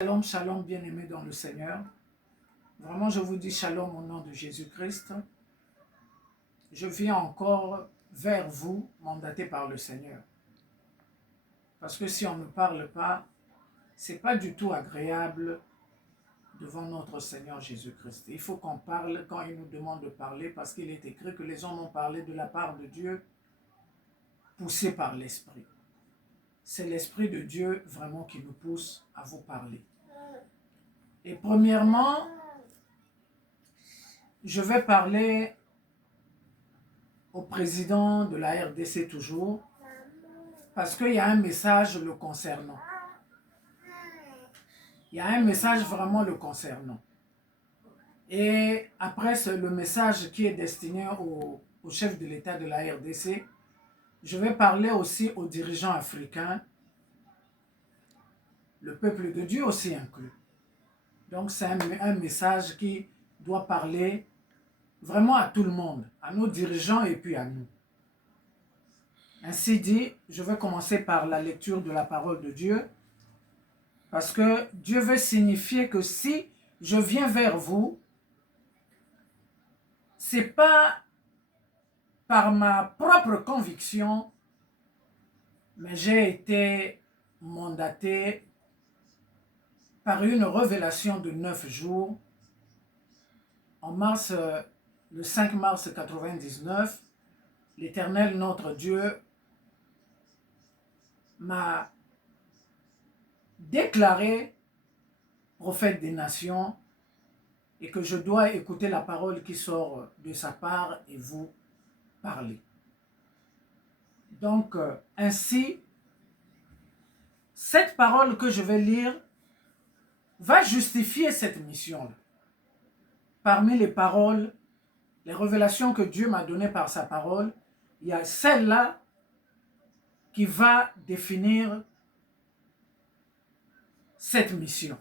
Shalom, shalom, bien-aimés dans le Seigneur. Vraiment, je vous dis shalom au nom de Jésus-Christ. Je viens encore vers vous, mandaté par le Seigneur. Parce que si on ne parle pas, ce n'est pas du tout agréable devant notre Seigneur Jésus-Christ. Il faut qu'on parle quand il nous demande de parler, parce qu'il est écrit que les hommes ont parlé de la part de Dieu, poussés par l'Esprit. C'est l'Esprit de Dieu vraiment qui nous pousse à vous parler. Et premièrement, je vais parler au président de la RDC toujours, parce qu'il y a un message le concernant. Il y a un message vraiment le concernant. Et après le message qui est destiné au chef de l'État de la RDC, je vais parler aussi aux dirigeants africains, le peuple de Dieu aussi inclus. Donc c'est un message qui doit parler vraiment à tout le monde, à nos dirigeants et puis à nous. Ainsi dit, je vais commencer par la lecture de la parole de Dieu, parce que Dieu veut signifier que si je viens vers vous, ce n'est pas par ma propre conviction, mais j'ai été mandaté par une révélation de 9 jours, en mars, le 5 mars 1999, l'Éternel, notre Dieu, m'a déclaré prophète des nations et que je dois écouter la parole qui sort de sa part et vous parler. Donc, ainsi, cette parole que je vais lire va justifier cette mission-là. Parmi les paroles, les révélations que Dieu m'a données par sa parole, il y a celle-là qui va définir cette mission.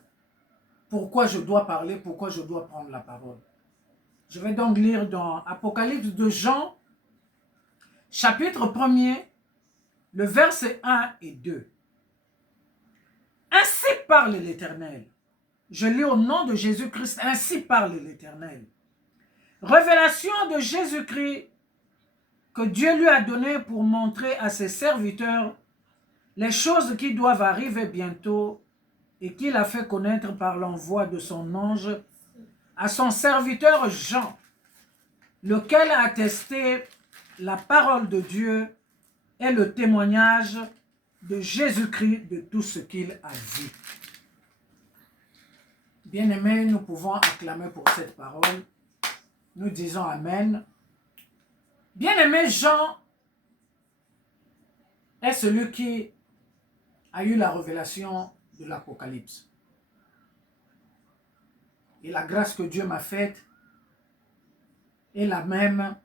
Pourquoi je dois parler, pourquoi je dois prendre la parole. Je vais donc lire dans Apocalypse de Jean, chapitre 1er, le verset 1 et 2. Ainsi parle l'Éternel. Je lis au nom de Jésus-Christ, ainsi parle l'Éternel. Révélation de Jésus-Christ que Dieu lui a donné pour montrer à ses serviteurs les choses qui doivent arriver bientôt et qu'il a fait connaître par l'envoi de son ange à son serviteur Jean, lequel a attesté la parole de Dieu et le témoignage de Jésus-Christ de tout ce qu'il a vu. Bien-aimés, nous pouvons acclamer pour cette parole. Nous disons Amen. Bien-aimé, Jean est celui qui a eu la révélation de l'Apocalypse. Et la grâce que Dieu m'a faite est la même.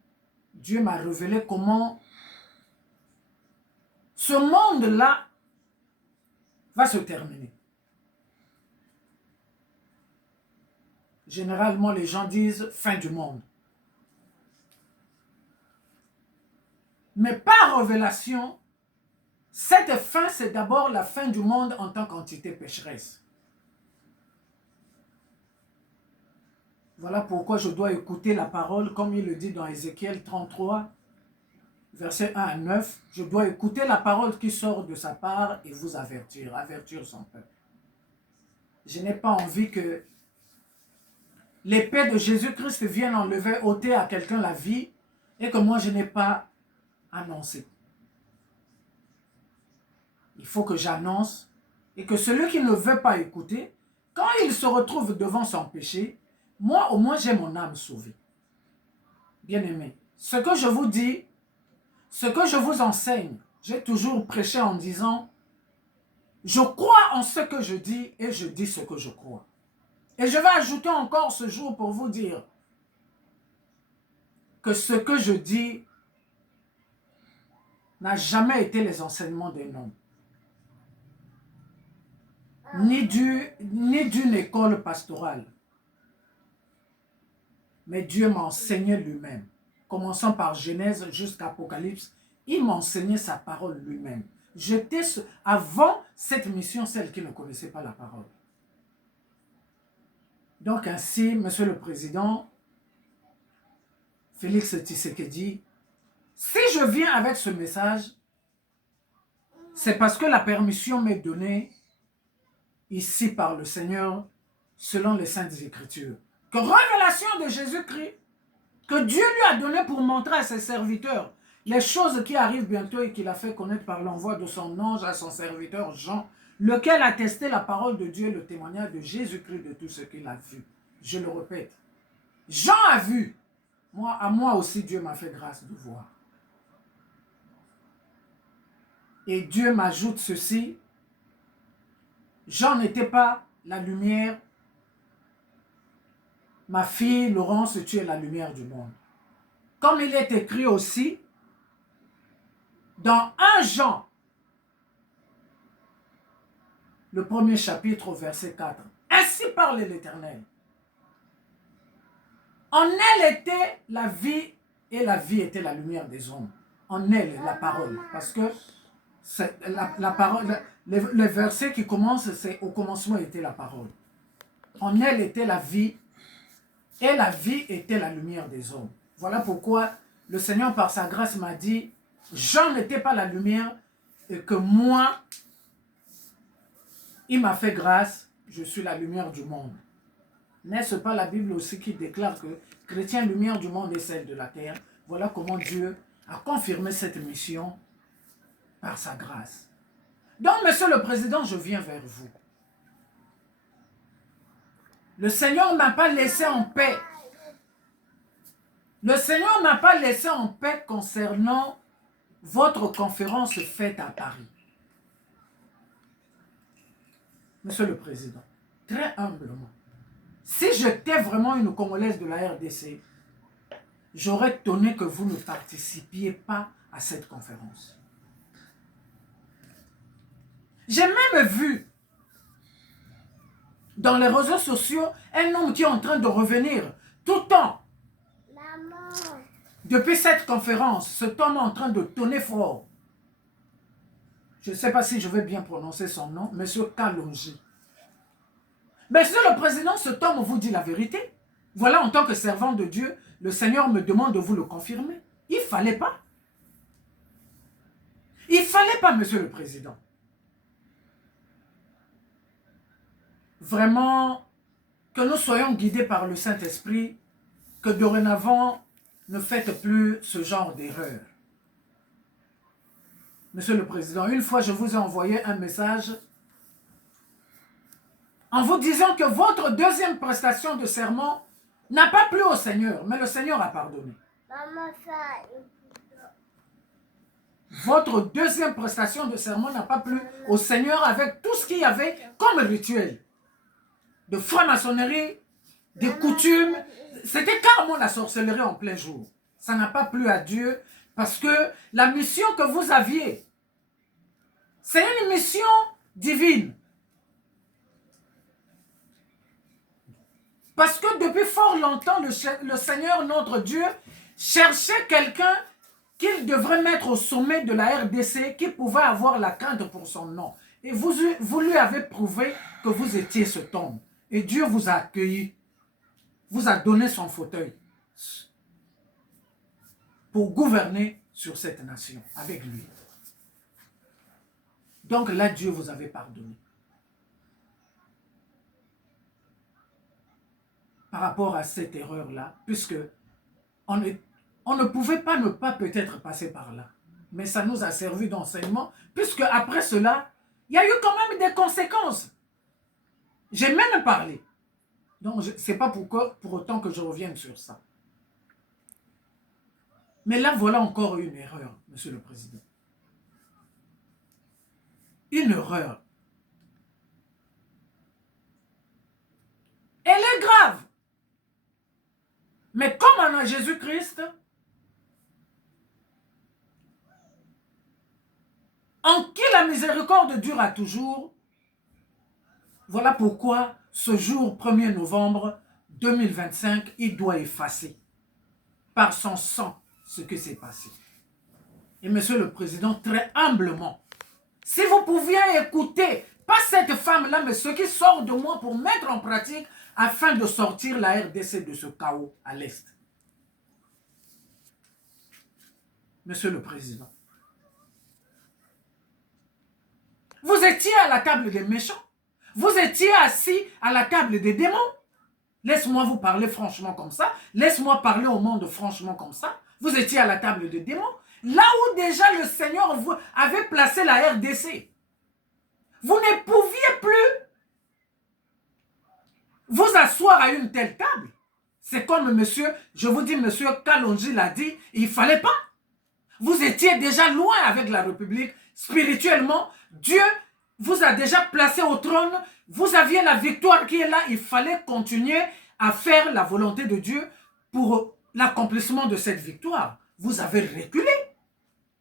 Dieu m'a révélé comment ce monde-là va se terminer. Généralement, les gens disent fin du monde. Mais par révélation, cette fin, c'est d'abord la fin du monde en tant qu'entité pécheresse. Voilà pourquoi je dois écouter la parole, comme il le dit dans Ézéchiel 33, versets 1 à 9. Je dois écouter la parole qui sort de sa part et vous avertir, avertir son peuple. Je n'ai pas envie que l'épée de Jésus-Christ vienne enlever, ôter à quelqu'un la vie et que moi je n'ai pas annoncé. Il faut que j'annonce et que celui qui ne veut pas écouter, quand il se retrouve devant son péché, moi au moins j'ai mon âme sauvée. Bien-aimé, ce que je vous dis, ce que je vous enseigne, j'ai toujours prêché en disant, je crois en ce que je dis et je dis ce que je crois. Et je vais ajouter encore ce jour pour vous dire que ce que je dis n'a jamais été les enseignements d'un homme, ni d'une école pastorale. Mais Dieu m'a enseigné lui-même. Commençant par Genèse jusqu'à Apocalypse, il m'a enseigné sa parole lui-même. J'étais avant cette mission, celle qui ne connaissait pas la parole. Donc ainsi, Monsieur le Président, Félix Tshisekedi, si je viens avec ce message, c'est parce que la permission m'est donnée ici par le Seigneur selon les Saintes Écritures. Que révélation de Jésus-Christ, que Dieu lui a donné pour montrer à ses serviteurs les choses qui arrivent bientôt et qu'il a fait connaître par l'envoi de son ange à son serviteur Jean, lequel a testé la parole de Dieu et le témoignage de Jésus-Christ de tout ce qu'il a vu. Je le répète, Jean a vu, à moi aussi Dieu m'a fait grâce de voir. Et Dieu m'ajoute ceci, Jean n'était pas la lumière, ma fille Laurence, tu es la lumière du monde. Comme il est écrit aussi, dans 1 Jean, le 1er chapitre au verset 4, ainsi parle l'Éternel. En elle était la vie, et la vie était la lumière des hommes. En elle, la parole. Parce que la parole, le verset qui commence, c'est au commencement était la parole. En elle était la vie, et la vie était la lumière des hommes. Voilà pourquoi le Seigneur, par sa grâce, m'a dit, Jean n'était pas la lumière, et que moi, il m'a fait grâce, je suis la lumière du monde. N'est-ce pas la Bible aussi qui déclare que chrétien, lumière du monde et celle de la terre? Voilà comment Dieu a confirmé cette mission par sa grâce. Donc, Monsieur le Président, je viens vers vous. Le Seigneur ne m'a pas laissé en paix. Le Seigneur ne m'a pas laissé en paix concernant votre conférence faite à Paris. Monsieur le Président, très humblement, si j'étais vraiment une Congolaise de la RDC, j'aurais tenu que vous ne participiez pas à cette conférence. J'ai même vu dans les réseaux sociaux un homme qui est en train de revenir tout le temps. Depuis cette conférence, cet homme est en train de tonner fort. Je ne sais pas si je vais bien prononcer son nom, Monsieur Kalonji. Monsieur le Président, cet homme vous dit la vérité. Voilà, en tant que servant de Dieu, le Seigneur me demande de vous le confirmer. Il ne fallait pas. Il ne fallait pas, Monsieur le Président. Vraiment, que nous soyons guidés par le Saint-Esprit, que dorénavant, ne faites plus ce genre d'erreur. Monsieur le Président, une fois je vous ai envoyé un message en vous disant que votre deuxième prestation de serment n'a pas plu au Seigneur, mais le Seigneur a pardonné. Votre deuxième prestation de serment n'a pas plu au Seigneur avec tout ce qu'il y avait comme rituel. De franc-maçonnerie, des coutumes. C'était carrément la sorcellerie en plein jour. Ça n'a pas plu à Dieu parce que la mission que vous aviez, c'est une mission divine. Parce que depuis fort longtemps, le Seigneur, notre Dieu, cherchait quelqu'un qu'il devrait mettre au sommet de la RDC, qui pouvait avoir la crainte pour son nom. Et vous lui avez prouvé que vous étiez cet homme. Et Dieu vous a accueilli, vous a donné son fauteuil pour gouverner sur cette nation avec lui. Donc là, Dieu vous avait pardonné. Par rapport à cette erreur-là, puisque on ne pouvait pas ne pas peut-être passer par là. Mais ça nous a servi d'enseignement, puisque après cela, il y a eu quand même des conséquences. J'ai même parlé. Donc, ce n'est pas pour autant que je revienne sur ça. Mais là, voilà encore une erreur, Monsieur le Président. Une erreur. Elle est grave. Mais comme en Jésus-Christ, en qui la miséricorde dure toujours, voilà pourquoi ce jour 1er novembre 2025, il doit effacer par son sang ce qui s'est passé. Et Monsieur le Président, très humblement, si vous pouviez écouter Pas cette femme-là, mais ce qui sort de moi pour mettre en pratique afin de sortir la RDC de ce chaos à l'Est. Monsieur le Président, vous étiez à la table des méchants. Vous étiez assis à la table des démons. Laisse-moi vous parler franchement comme ça. Laisse-moi parler au monde franchement comme ça. Vous étiez à la table des démons. Là où déjà le Seigneur vous avait placé la RDC. Vous ne pouviez plus vous asseoir à une telle table. C'est comme monsieur, je vous dis, monsieur Kalonji l'a dit, il ne fallait pas. Vous étiez déjà loin avec la République. Spirituellement, Dieu vous a déjà placé au trône. Vous aviez la victoire qui est là. Il fallait continuer à faire la volonté de Dieu pour l'accomplissement de cette victoire. Vous avez reculé.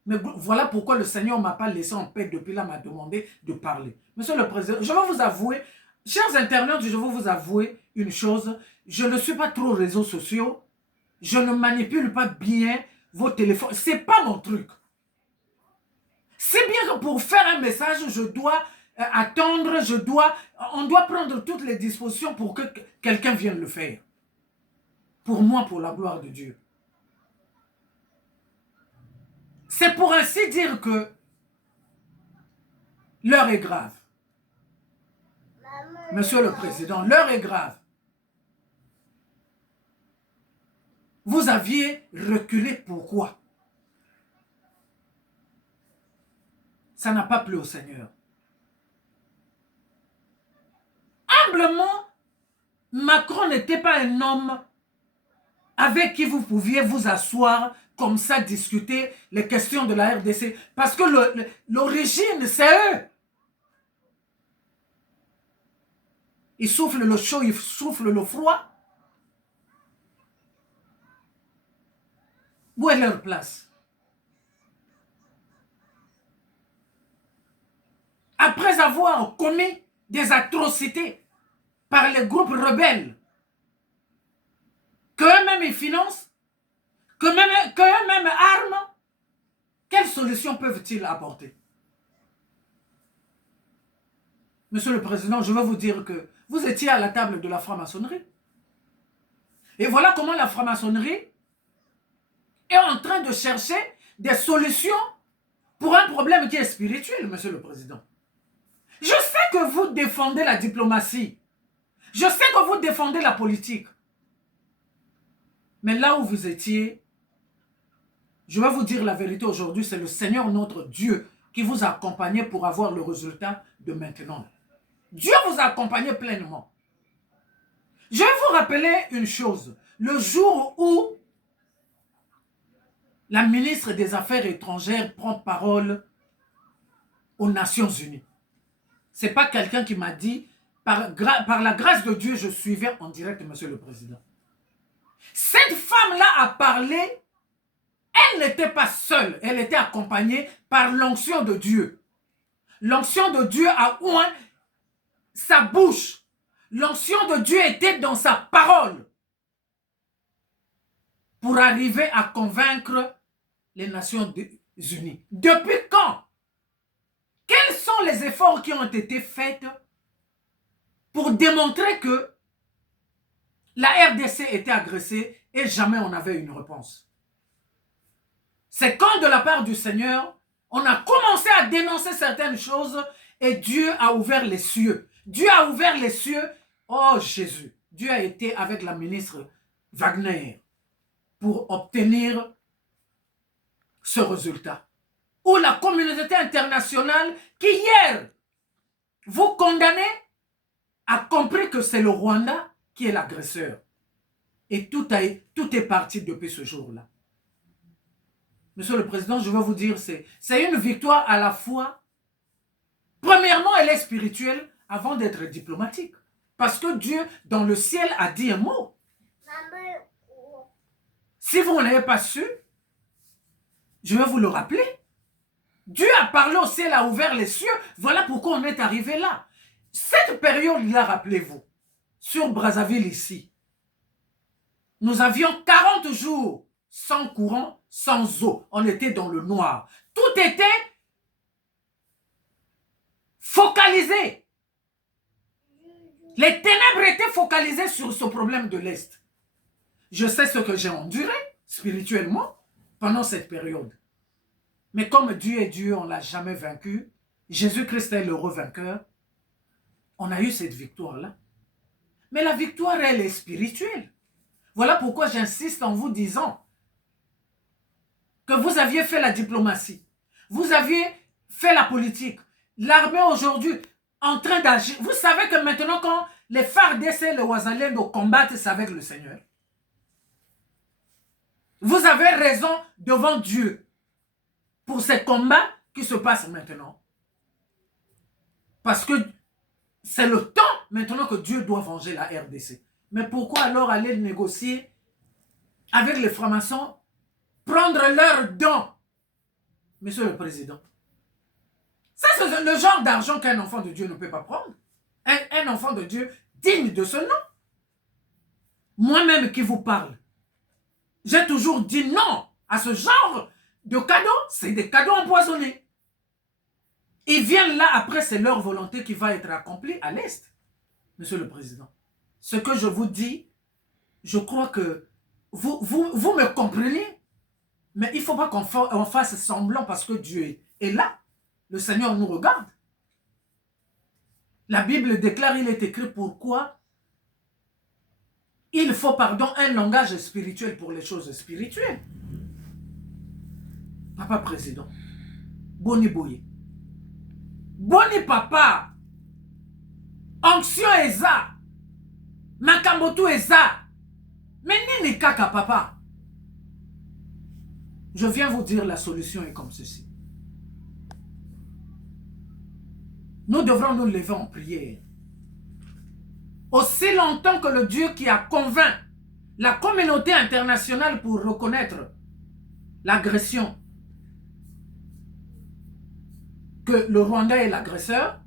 Mais voilà pourquoi le Seigneur ne m'a pas laissé en paix depuis là, m'a demandé de parler. Monsieur le Président, je vais vous avouer, chers internautes, je vais vous avouer une chose. Je ne suis pas trop réseaux sociaux. Je ne manipule pas bien vos téléphones. Ce n'est pas mon truc. C'est bien que pour faire un message, je dois attendre, on doit prendre toutes les dispositions pour que quelqu'un vienne le faire. Pour moi, pour la gloire de Dieu. C'est pour ainsi dire que l'heure est grave. Monsieur le Président, l'heure est grave. Vous aviez reculé, pourquoi? Ça n'a pas plu au Seigneur. Humblement, Macron n'était pas un homme avec qui vous pouviez vous asseoir comme ça, discuter les questions de la RDC. Parce que l'origine, c'est eux. Ils soufflent le chaud, ils soufflent le froid. Où est leur place? Après avoir commis des atrocités par les groupes rebelles, qu'eux-mêmes ils financent, qu'eux-mêmes arment, quelles solutions peuvent-ils apporter? Monsieur le Président, je veux vous dire que vous étiez à la table de la franc-maçonnerie. Et voilà comment la franc-maçonnerie est en train de chercher des solutions pour un problème qui est spirituel, Monsieur le Président. Je sais que vous défendez la diplomatie. Je sais que vous défendez la politique. Mais là où vous étiez, je vais vous dire la vérité aujourd'hui, c'est le Seigneur notre Dieu qui vous a accompagné pour avoir le résultat de maintenant. Dieu vous a accompagné pleinement. Je vais vous rappeler une chose. Le jour où la ministre des Affaires étrangères prend parole aux Nations Unies, ce n'est pas quelqu'un qui m'a dit, par la grâce de Dieu, je suivais en direct, Monsieur le Président. Cette femme-là a parlé, elle n'était pas seule, elle était accompagnée par l'onction de Dieu. L'onction de Dieu a oint sa bouche. L'onction de Dieu était dans sa parole pour arriver à convaincre les Nations Unies. Depuis quand? Quels sont les efforts qui ont été faits pour démontrer que la RDC était agressée et jamais on n'avait une réponse? C'est quand de la part du Seigneur, on a commencé à dénoncer certaines choses et Dieu a ouvert les cieux. Dieu a ouvert les cieux. Oh Jésus, Dieu a été avec la ministre Wagner pour obtenir ce résultat. Où la communauté internationale qui hier vous condamnez a compris que c'est le Rwanda qui est l'agresseur. Et tout est parti depuis ce jour-là. Monsieur le Président, je veux vous dire, c'est une victoire à la fois. Premièrement, elle est spirituelle avant d'être diplomatique. Parce que Dieu, dans le ciel, a dit un mot. Si vous ne l'avez pas su, je vais vous le rappeler. Dieu a parlé au ciel, a ouvert les cieux. Voilà pourquoi on est arrivé là. Cette période-là, rappelez-vous, sur Brazzaville ici, nous avions 40 jours sans courant, sans eau. On était dans le noir. Tout était focalisés. Les ténèbres étaient focalisées sur ce problème de l'Est. Je sais ce que j'ai enduré spirituellement pendant cette période. Mais comme Dieu est Dieu, on ne l'a jamais vaincu. Jésus-Christ est le revainqueur. On a eu cette victoire-là. Mais la victoire, elle est spirituelle. Voilà pourquoi j'insiste en vous disant que vous aviez fait la diplomatie. Vous aviez fait la politique. L'armée aujourd'hui en train d'agir. Vous savez que maintenant, quand les FARDC et les Ouazalendo combattent, c'est avec le Seigneur. Vous avez raison devant Dieu pour ces combats qui se passent maintenant. Parce que c'est le temps maintenant que Dieu doit venger la RDC. Mais pourquoi alors aller négocier avec les francs-maçons, prendre leurs dons, Monsieur le Président? Ça, c'est le genre d'argent qu'un enfant de Dieu ne peut pas prendre. Un enfant de Dieu digne de ce nom. Moi-même qui vous parle, j'ai toujours dit non à ce genre de cadeaux. C'est des cadeaux empoisonnés. Ils viennent là, après, c'est leur volonté qui va être accomplie à l'Est, Monsieur le Président. Ce que je vous dis, je crois que vous me comprenez, mais il ne faut pas qu'on fasse semblant parce que Dieu est là. Le Seigneur nous regarde. La Bible déclare, il est écrit pourquoi il faut, un langage spirituel pour les choses spirituelles. Papa Président, Boni Boye, Boni Papa, Onction Eza, Makambotu Eza, mais Nini Kaka Papa. Je viens vous dire, la solution est comme ceci. Nous devrons nous lever en prière. Aussi longtemps que le Dieu qui a convaincu la communauté internationale pour reconnaître l'agression, que le Rwanda est l'agresseur,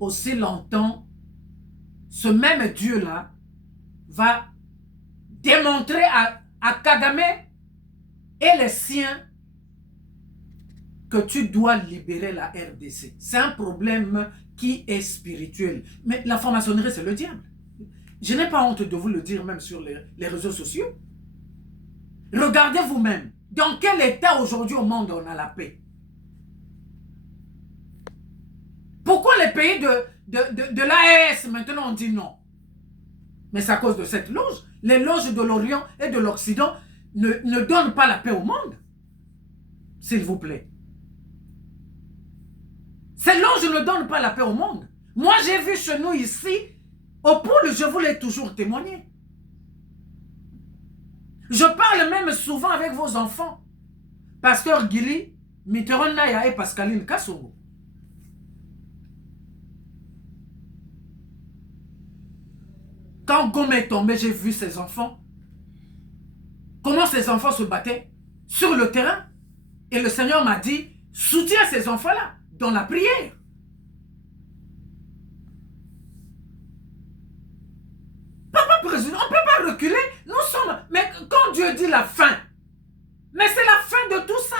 aussi longtemps, ce même Dieu-là va démontrer à Kagame et les siens que tu dois libérer la RDC. C'est un problème qui est spirituel. Mais la franc-maçonnerie, c'est le diable. Je n'ai pas honte de vous le dire même sur les réseaux sociaux. Regardez vous-même. Dans quel état aujourd'hui au monde on a la paix? Pourquoi les pays de l'AES maintenant on dit non? Mais c'est à cause de cette loge. Les loges de l'Orient et de l'Occident ne donnent pas la paix au monde. S'il vous plaît. Ces loges ne donnent pas la paix au monde. Moi, j'ai vu chez nous ici, au Pôle, je vous l'ai toujours témoigné. Je parle même souvent avec vos enfants. Pasteur Gili, Mitterrand Naya et Pascaline Kassongo. Quand Gome est tombé, j'ai vu ces enfants. Comment ces enfants se battaient sur le terrain. Et le Seigneur m'a dit, soutiens ces enfants-là dans la prière. Papa Président, on ne peut pas reculer. Nous sommes... Mais quand Dieu dit la fin, mais c'est la fin de tout ça.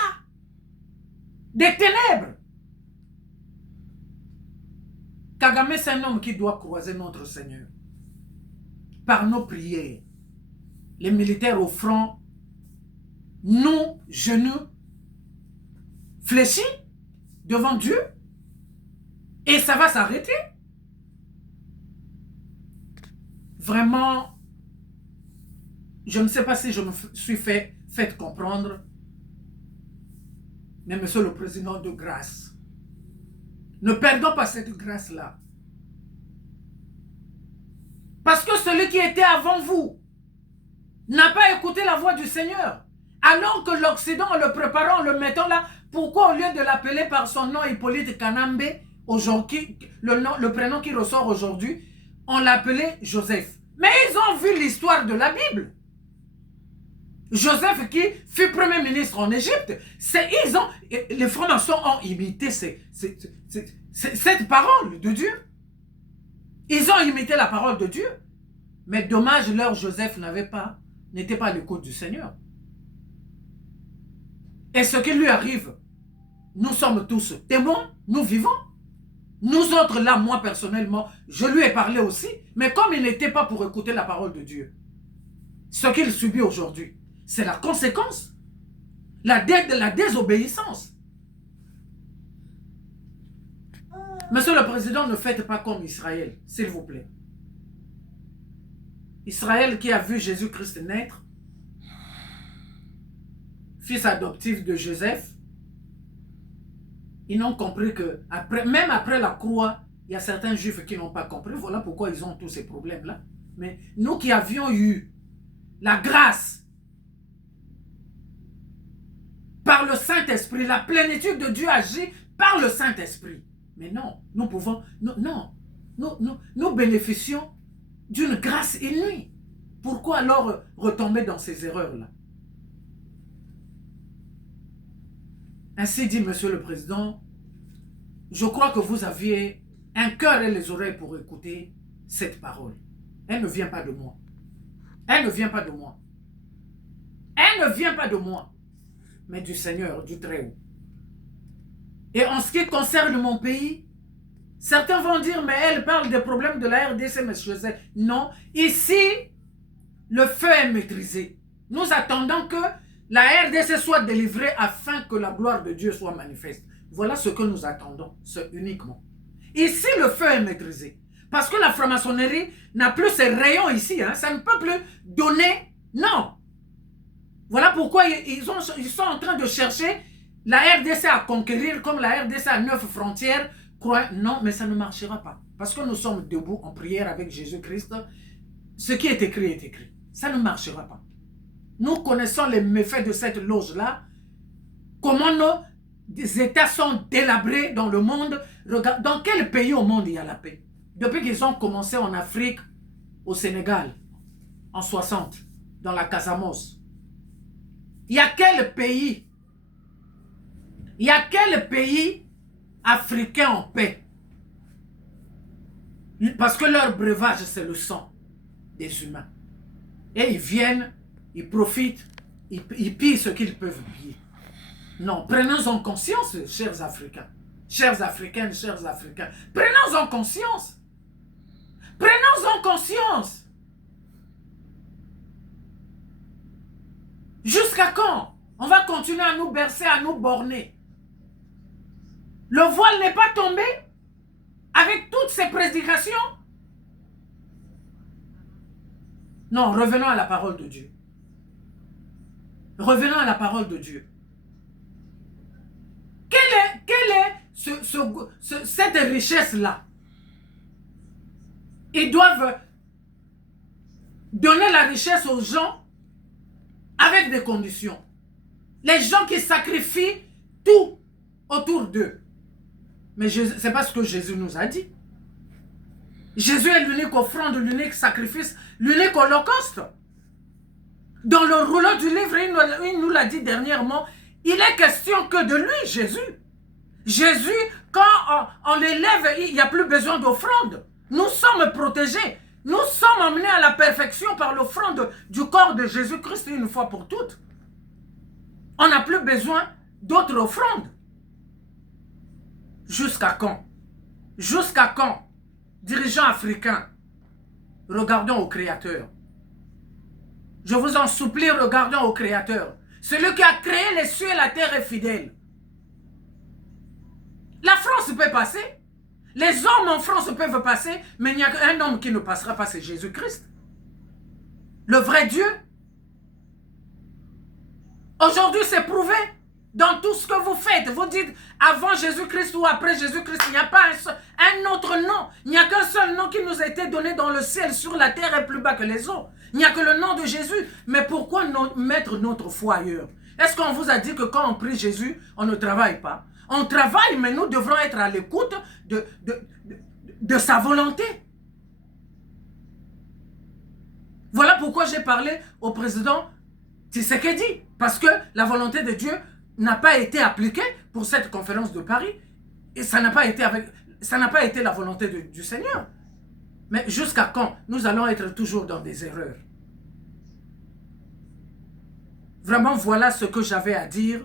Des ténèbres. Kagame, c'est un homme qui doit croiser notre Seigneur. Par nos prières. Les militaires au front, nous, genoux, fléchis devant Dieu. Et ça va s'arrêter. Vraiment, je ne sais pas si je me suis fait comprendre. Mais Monsieur le Président, de grâce, ne perdons pas cette grâce-là. Parce que celui qui était avant vous n'a pas écouté la voix du Seigneur. Alors que l'Occident, en le préparant, en le mettant là, pourquoi au lieu de l'appeler par son nom Hippolyte Kanambe, le prénom qui ressort aujourd'hui, on l'appelait Joseph. Mais ils ont vu l'histoire de la Bible. Joseph qui fut premier ministre en Égypte, les francs-maçons ont imité cette parole de Dieu. Ils ont imité la parole de Dieu. Mais dommage, leur Joseph n'était pas à l'écoute du Seigneur. Et ce qui lui arrive, nous sommes tous témoins, nous vivons. Nous autres, là, moi personnellement, je lui ai parlé aussi, mais comme il n'était pas pour écouter la parole de Dieu, ce qu'il subit aujourd'hui, c'est la conséquence, la désobéissance. Monsieur le Président, ne faites pas comme Israël, s'il vous plaît. Israël qui a vu Jésus-Christ naître, fils adoptif de Joseph, ils n'ont compris que, même après la croix, il y a certains juifs qui n'ont pas compris. Voilà pourquoi ils ont tous ces problèmes-là. Mais nous qui avions eu la grâce par le Saint-Esprit, la plénitude de Dieu agit par le Saint-Esprit. Mais non, nous pouvons, nous bénéficions d'une grâce inouïe. Pourquoi alors retomber dans ces erreurs-là? Ainsi dit Monsieur le Président, je crois que vous aviez un cœur et les oreilles pour écouter cette parole. Elle ne vient pas de moi. Elle ne vient pas de moi. Elle ne vient pas de moi, mais du Seigneur, du Très-Haut. Et en ce qui concerne mon pays, certains vont dire, mais elle parle des problèmes de la RDC, mais je sais. Non, ici, le feu est maîtrisé. Nous attendons que la RDC soit délivrée afin que la gloire de Dieu soit manifeste. Voilà ce que nous attendons, c'est uniquement. Ici, le feu est maîtrisé. Parce que la franc-maçonnerie n'a plus ses rayons ici. Hein. Ça ne peut plus donner. Non. Voilà pourquoi ils sont en train de chercher la RDC à conquérir, comme la RDC a 9 frontières. Non, mais ça ne marchera pas. Parce que nous sommes debout en prière avec Jésus-Christ. Ce qui est écrit est écrit. Ça ne marchera pas. Nous connaissons les méfaits de cette loge-là. Comment nos États sont délabrés dans le monde. Regarde, dans quel pays au monde il y a la paix? Depuis qu'ils ont commencé en Afrique, au Sénégal, en 60, dans la Casamance. Il y a quel pays? Il y a quel pays africain en paix? Parce que leur breuvage, c'est le sang des humains. Et ils viennent, ils profitent, ils pillent ce qu'ils peuvent piller. Non, prenons-en conscience, chers Africains. Chères Africaines, chers Africains. Prenons-en conscience. Prenons-en conscience. Jusqu'à quand? On va continuer à nous bercer, à nous borner. Le voile n'est pas tombé avec toutes ces prédications. Non, revenons à la parole de Dieu. Revenons à la parole de Dieu. Quelle est cette richesse-là? Ils doivent donner la richesse aux gens avec des conditions. Les gens qui sacrifient tout autour d'eux. Mais ce n'est pas ce que Jésus nous a dit. Jésus est l'unique offrande, l'unique sacrifice, l'unique holocauste. Dans le rouleau du livre, il nous l'a dit dernièrement, il est question que de lui, Jésus. Jésus, quand on l'élève, il n'y a plus besoin d'offrande. Nous sommes protégés. Nous sommes emmenés à la perfection par l'offrande du corps de Jésus-Christ une fois pour toutes. On n'a plus besoin d'autres offrandes. Jusqu'à quand? Jusqu'à quand? Dirigeants africains, regardons au Créateur. Je vous en supplie, regardons au Créateur. Celui qui a créé les cieux et la terre est fidèle. La France peut passer. Les hommes en France peuvent passer, mais il n'y a qu'un homme qui ne passera pas, c'est Jésus-Christ. Le vrai Dieu. Aujourd'hui, c'est prouvé. Dans tout ce que vous faites, vous dites avant Jésus-Christ ou après Jésus-Christ, il n'y a pas un autre nom. Il n'y a qu'un seul nom qui nous a été donné dans le ciel, sur la terre est plus bas que les eaux. Il n'y a que le nom de Jésus. Mais pourquoi mettre notre foi ailleurs? Est-ce qu'on vous a dit que quand on prie Jésus, on ne travaille pas? On travaille, mais nous devrons être à l'écoute de sa volonté. Voilà pourquoi j'ai parlé au président Tshisekedi. Parce que la volonté de Dieu n'a pas été appliquée pour cette conférence de Paris. Et ça n'a pas été la volonté du Seigneur. Mais jusqu'à quand nous allons être toujours dans des erreurs? Vraiment, voilà ce que j'avais à dire.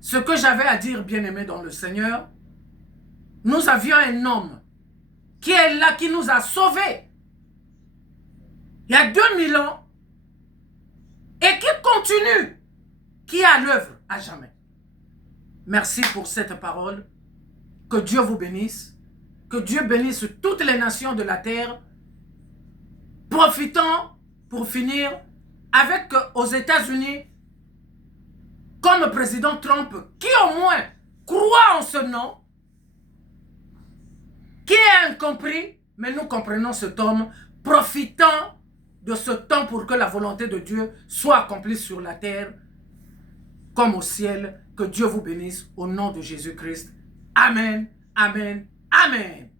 Ce que j'avais à dire, bien-aimé dans le Seigneur. nous avions un homme qui est là, qui nous a sauvés il y a 2000 ans et qui continue, qui est à l'œuvre à jamais. Merci pour cette parole. Que Dieu vous bénisse. Que Dieu bénisse toutes les nations de la terre. Profitons pour finir avec aux États-Unis, comme président Trump, qui au moins croit en ce nom, qui est incompris, mais nous comprenons cet homme. Profitons de ce temps pour que la volonté de Dieu soit accomplie sur la terre comme au ciel. Que Dieu vous bénisse au nom de Jésus-Christ. Amen, amen, amen.